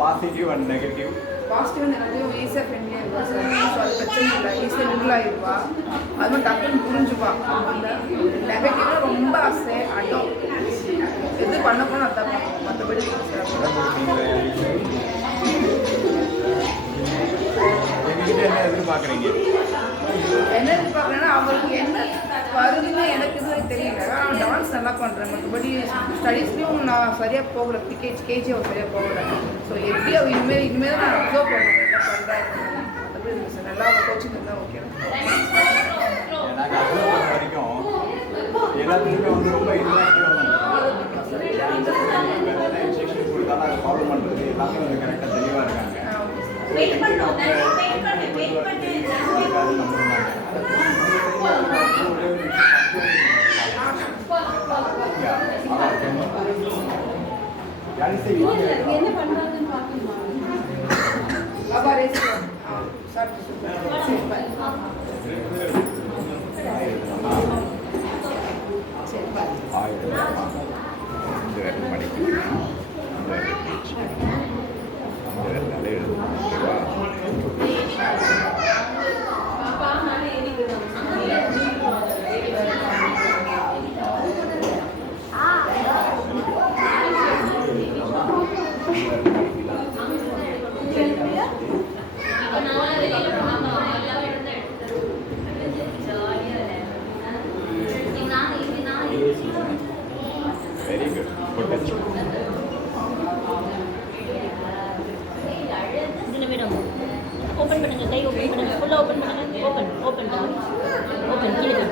Positive and negative. Positive negative ஈஸியாக ஃப்ரெண்ட்லியாக இருப்பா சார். ஸோ அது பிரச்சனை இல்லை, ஈஸியாக மிங்கிள் ஆகிடுவா. அது மாதிரி டக்குன்னு புரிஞ்சுப்பா. அந்த நெகட்டிவாக ரொம்ப ஆசை அடம் எது பண்ண போனால் அதான் பார்ப்போம். மற்றபடி என்ன எதிர்பார்க்குறீங்க? என்ன எதிர்பார்க்குறேன்னா அவளுக்கு என்ன வருதுன்னு எனக்கு இதுவரை தெரியல. ஆனால் டான்ஸ் நல்லா பண்ணுறேன். மற்றபடி ஸ்டடீஸ்லேயும் நான் சரியாக போகலை. கேஜி அவள் சரியாக போகலை. ஸோ எப்படி அவள் இனிமேல் தான் நான் அப்சர்வ் பண்ணுவேன் என்ன பண்ணுறேன். மற்றபடி இருக்குது சார். நல்லா அவள் கோச்சிங் இருந்தால் ஓகே. எனக்கு அப்சர்வ் பண்ண வரைக்கும் எல்லாத்துக்குமே வந்து ரொம்ப இன்ட்ராக்டிவாக இன்ஸ்ட்ரக்ஷன் கொடுத்தாலும் அதை ஃபாலோ பண்ணுறது எல்லாமே வந்து கரெக்டாக தெளிவாக இருக்காங்க. என்ன பண்றாங்கன்னு பாக்கணுமா? Very good. Good touch. Open பண்ணுங்க, கை ஓபன் பண்ணுங்க, ஃபுல்லா ஓபன் பண்ணுங்க. ஓபன் ஓபன் ஓபன் கீழே